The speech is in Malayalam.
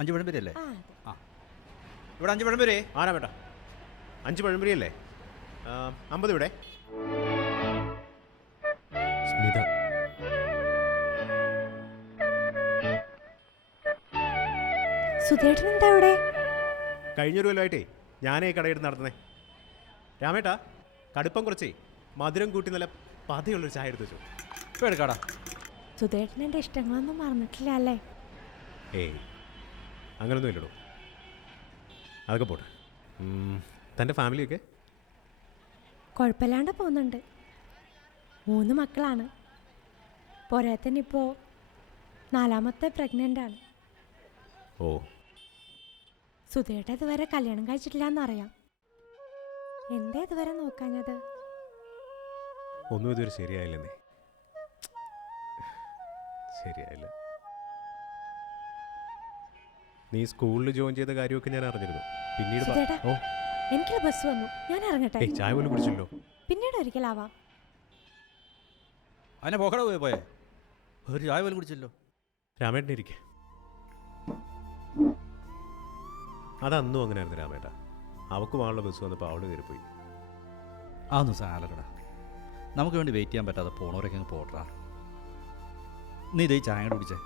5 പഴംപൊരി അല്ലേ? ആ ആ, ഇവിടെ 5 പഴംപൊരി. ആരാ വേണ്ട 5 പഴംപൊരി അല്ലേ? 50 ഇവിടെ. സ്മിത സുധേട്ടൻ എന്താ ഇവിടെ? കഴിഞ്ഞൊരു കൊല്ലമായിട്ടേ ഞാനേ കടയിട്ട് നടത്തുന്നേ. രാമേട്ടാ കടുപ്പം കുറച്ചേ മധുരം കൂട്ടി നല്ല പതയുള്ളൊരു ചായ എടുത്ത് വെച്ചു. ഇപ്പോൾ എടുക്കാടാ. സുധേട്ടൻ എൻ്റെ ഇഷ്ടങ്ങളൊന്നും മറന്നിട്ടില്ല അല്ലേ? ഏയ് അങ്ങനൊന്നും ഇല്ലടോ, അതൊക്കെ പോട്ടെ. തൻ്റെ ഫാമിലിയൊക്കെ കുഴപ്പമില്ലാണ്ട് പോകുന്നുണ്ട്. 3 മക്കളാണ്. പോരാത്തന്നെ ഇപ്പോൾ 4ാമത്തെ പ്രഗ്നൻ്റ് ആണ്. ഓ, സുധേട്ട ഇതുവരെ കല്യാണം കഴിച്ചിട്ടില്ല എന്നറിയാം. എന്താ ഇതുവരെ നോക്കാഞ്ഞത്? ഒന്നും ഇതുവരെ ശരിയായില്ലെന്നേ. ശരിയായില്ല. നീ സ്കൂളിൽ ജോയിൻ ചെയ്ത കാര്യമൊക്കെ ഞാൻ അറിഞ്ഞിരുന്നു. പിന്നീട് സുധേട്ടാ, ഓ എനിക്കുള്ള ബസ് വന്നു, ഞാൻ ഇറങ്ങട്ടെ. ഏയ് ചായ പോലും കുടിച്ചല്ലോ. പിന്നീട് ഒരിക്കലാവാം. അതിനെ പോക്കട പോയേ ഒരു ചായ പോലും കുടിച്ചല്ലോ. രാമേട്ടനെ ഇരിക്കെ. അതന്നും അങ്ങനെ ആയിരുന്നു രാമേട്ട. അവൾക്ക് വാളുള്ള ബസ് വന്നപ്പോൾ അവള് കയറിപ്പോയി. അതൊന്നും സാലടാ, നമുക്ക് വേണ്ടി വെയിറ്റ് ചെയ്യാൻ പറ്റാതെ പോണവരൊക്കെ അങ്ങ് പോട്ടറാ. നീ ഇതേ ചായ കുടിച്ചേ.